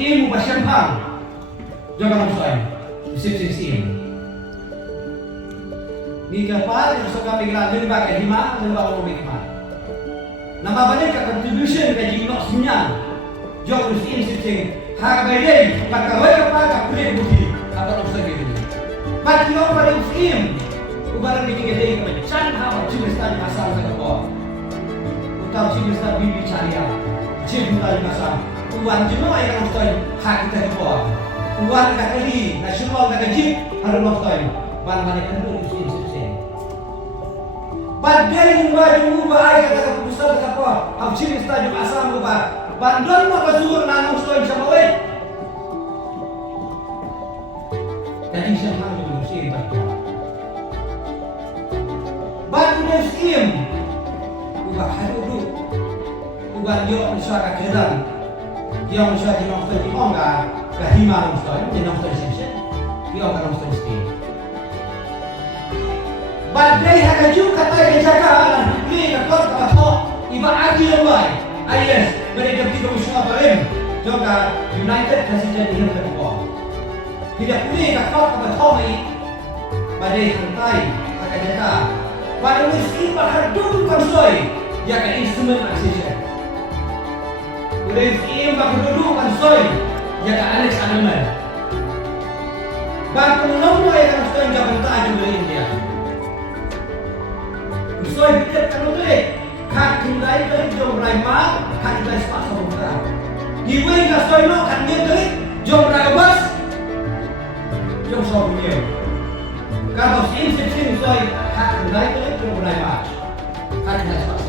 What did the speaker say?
Syiem ubah Syiem jangan usai Syiem ni kapal yang suka menggelar lembaga hima lembaga umum hima nama balik ke contribution ke jingok sembilan jauh Syiem harga bayar maka wajib kapal kapal bukti apa usai gitu bagi orang pada Syiem ubaran bikin gede kebecan hawa cimestan asal ke bawah utang cimestan bibi caria cimestan asal uang jenuh yang usai hak kita ke bawah uang kali nasional gaji harus usai ban balik itu Syiem badai mengubah ay kata pusat kata apa am cimestan juga asal ubah bandon mau kasur nang usai sama we jadi siapa yang Syiem batu dia Syiem ubah hari dulu ubah dia usaha kedan dia usaha di nafsu di mangga kahima usaha di nafsu Syiem dia akan usaha Syiem badai haju kata jaga ni kata kata iba adil baik ayes mereka tidak usaha bareng juga United President ini kedua tidak boleh kata kata ini badai hantai kata jaga pada Syiem bakal dulu konsoi ya kan instrumen aksesnya. Pada Syiem bakal dulu konsoi ya kan Alex Animal. Bakal nomor yang konsoi yang bentar juga India. Konsoi bikin kalau tu kat kendai tu jom raimah kat kendai sepak sebongkar. Diwei konsoi no kat dia tu jom raibas jom sobinya. Kalau Syiem konsoi kat kendai tu jom raimah kat kendai sepak